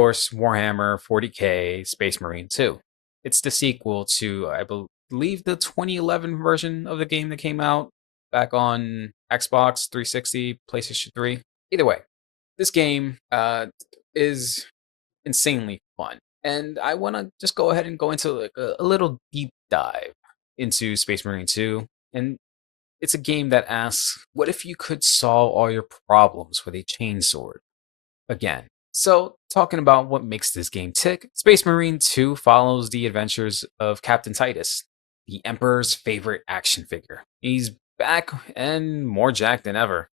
course, Warhammer 40K Space Marine 2. It's the sequel to, I believe, the 2011 version of the game that came out back on Xbox 360, PlayStation 3. Either way, this game is insanely fun. And I want to just go ahead and go into like a little deep dive into Space Marine 2. And it's a game that asks, what if you could solve all your problems with a chainsword? Again. So, talking about what makes this game tick, Space Marine 2 follows the adventures of Captain Titus, the Emperor's favorite action figure. He's back and more jacked than ever,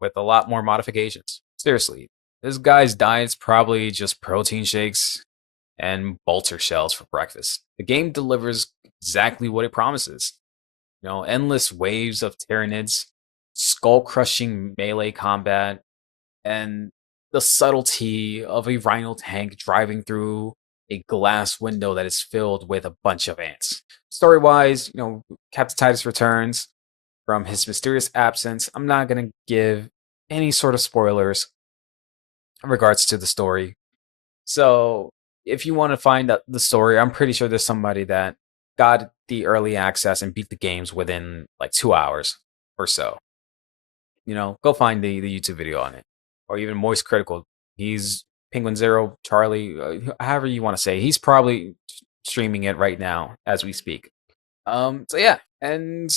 with a lot more modifications. Seriously, this guy's diet's probably just protein shakes and bolter shells for breakfast. The game delivers exactly what it promises. Endless waves of Tyranids, skull-crushing melee combat, and the subtlety of a Rhino tank driving through a glass window that is filled with a bunch of ants. Story-wise, Captain Titus returns from his mysterious absence. I'm not going to give any sort of spoilers in regards to the story. So, if you want to find out the story, I'm pretty sure there's somebody that got the early access and beat the games within like 2 hours or so. Go find the YouTube video on it. Or even Moist Critical. He's Penguin Zero, Charlie, however you want to say. He's probably streaming it right now as we speak. So yeah, and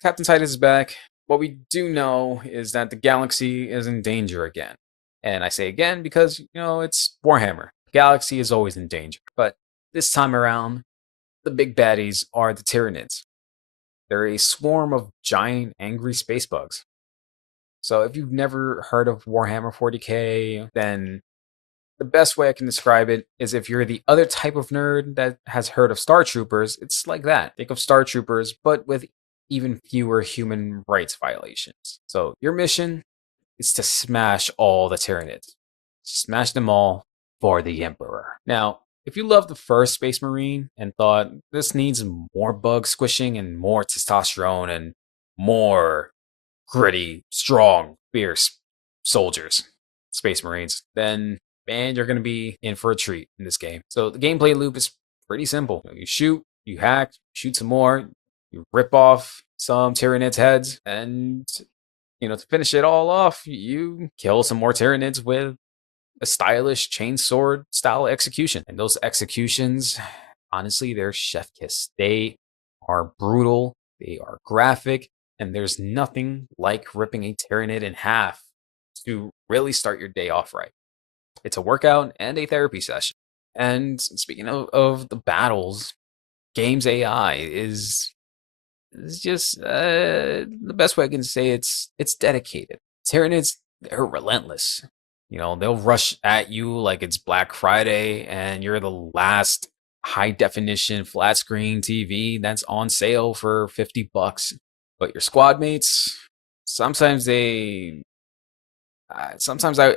Captain Titus is back. What we do know is that the galaxy is in danger again. And I say again because, it's Warhammer. Galaxy is always in danger. But this time around, the big baddies are the Tyranids. They're a swarm of giant, angry space bugs. So if you've never heard of Warhammer 40K, then the best way I can describe it is if you're the other type of nerd that has heard of Star Troopers, it's like that. Think of Star Troopers, but with even fewer human rights violations. So your mission is to smash all the Tyranids. Smash them all for the Emperor. Now, if you love the first Space Marine and thought this needs more bug squishing and more testosterone and more gritty, strong, fierce soldiers, Space Marines, then man, you're going to be in for a treat in this game. So the gameplay loop is pretty simple. You shoot, you hack, shoot some more, you rip off some Tyranids' heads, and to finish it all off, you kill some more Tyranids with a stylish chainsword style execution. And those executions, honestly, they're chef kiss. They are brutal, they are graphic, and there's nothing like ripping a Tyranid in half to really start your day off right. It's a workout and a therapy session. And speaking of the battles, game's AI is just the best way I can say it's dedicated. Tyranids, they're relentless. They'll rush at you like it's Black Friday and you're the last high definition flat screen TV that's on sale for $50. But your squad mates, sometimes I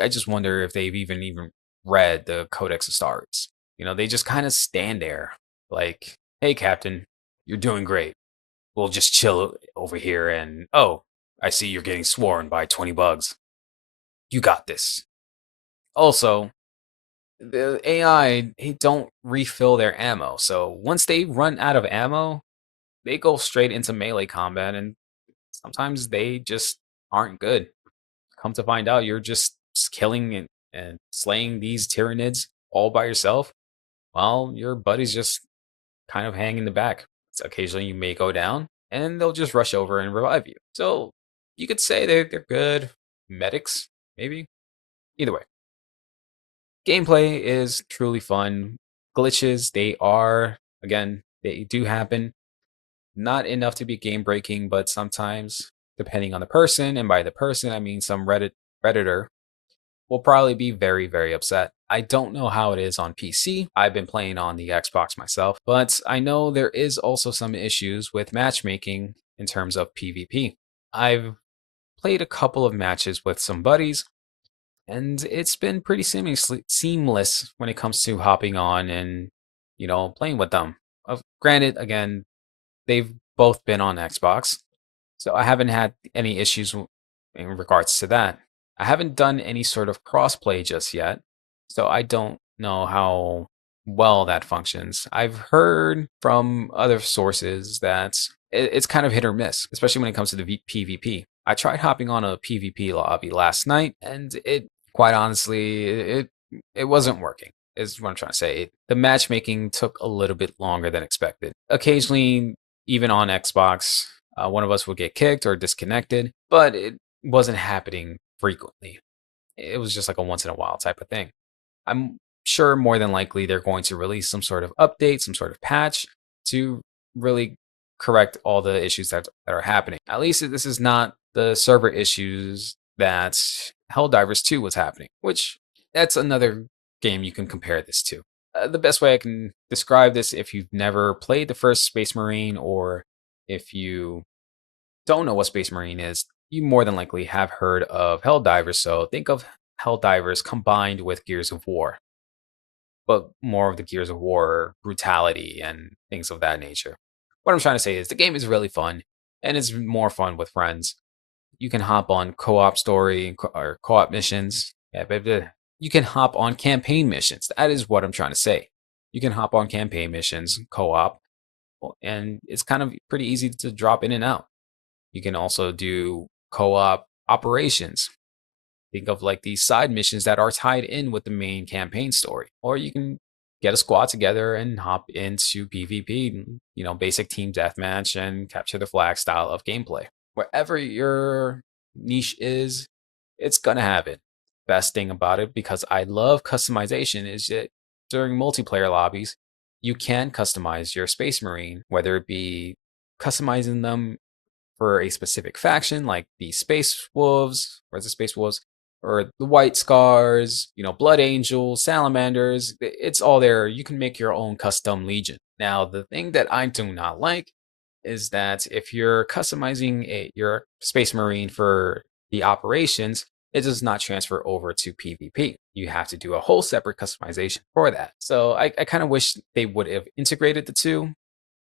just wonder if they've even read the Codex of Stars. They just kind of stand there like, hey, Captain, you're doing great. We'll just chill over here and, oh, I see you're getting sworn by 20 bugs. You got this. Also, the AI, they don't refill their ammo. So once they run out of ammo, they go straight into melee combat, and sometimes they just aren't good. Come to find out, you're just killing and slaying these Tyranids all by yourself, while your buddies just kind of hang in the back. So occasionally you may go down, and they'll just rush over and revive you. So you could say they're good medics, maybe. Either way, gameplay is truly fun. Glitches, they do happen. Not enough to be game breaking, but sometimes, depending on the person, and by the person I mean some Redditor, will probably be very, very upset. I don't know how it is on PC. I've been playing on the Xbox myself, but I know there is also some issues with matchmaking in terms of PvP. I've played a couple of matches with some buddies, and it's been pretty seamless when it comes to hopping on and, playing with them. Granted, again, they've both been on Xbox, so I haven't had any issues in regards to that. I haven't done any sort of crossplay just yet, So I don't know how well that functions. I've heard from other sources that it's kind of hit or miss, especially when it comes to the PvP. I tried hopping on a PvP lobby last night, and it quite honestly it wasn't working. Is what I'm trying to say. The matchmaking took a little bit longer than expected. Occasionally, even on Xbox, one of us would get kicked or disconnected, but it wasn't happening frequently. It was just like a once in a while type of thing. I'm sure more than likely they're going to release some sort of update, some sort of patch to really correct all the issues that are happening. At least this is not the server issues that Helldivers 2 was happening, which that's another game you can compare this to. The best way I can describe this, if you've never played the first Space Marine, or if you don't know what Space Marine is, you more than likely have heard of Helldivers. So think of Helldivers combined with Gears of War, but more of the Gears of War brutality and things of that nature. What I'm trying to say is the game is really fun, and it's more fun with friends. You can hop on co-op story or co-op missions. Yeah, but you can hop on campaign missions. That is what I'm trying to say. You can hop on campaign missions, co-op, and it's kind of pretty easy to drop in and out. You can also do co-op operations. Think of like these side missions that are tied in with the main campaign story. Or you can get a squad together and hop into PvP, basic team deathmatch and capture the flag style of gameplay. Wherever your niche is, it's gonna have it. Best thing about it, because I love customization, is that during multiplayer lobbies, you can customize your Space Marine, whether it be customizing them for a specific faction, like the Space Wolves, or the Space Wolves, or the White Scars, Blood Angels, Salamanders. It's all there. You can make your own custom legion. Now, the thing that I do not like is that if you're customizing your Space Marine for the operations, it does not transfer over to PvP. You have to do a whole separate customization for that. So I kind of wish they would have integrated the two,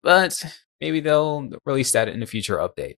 but maybe they'll release that in a future update.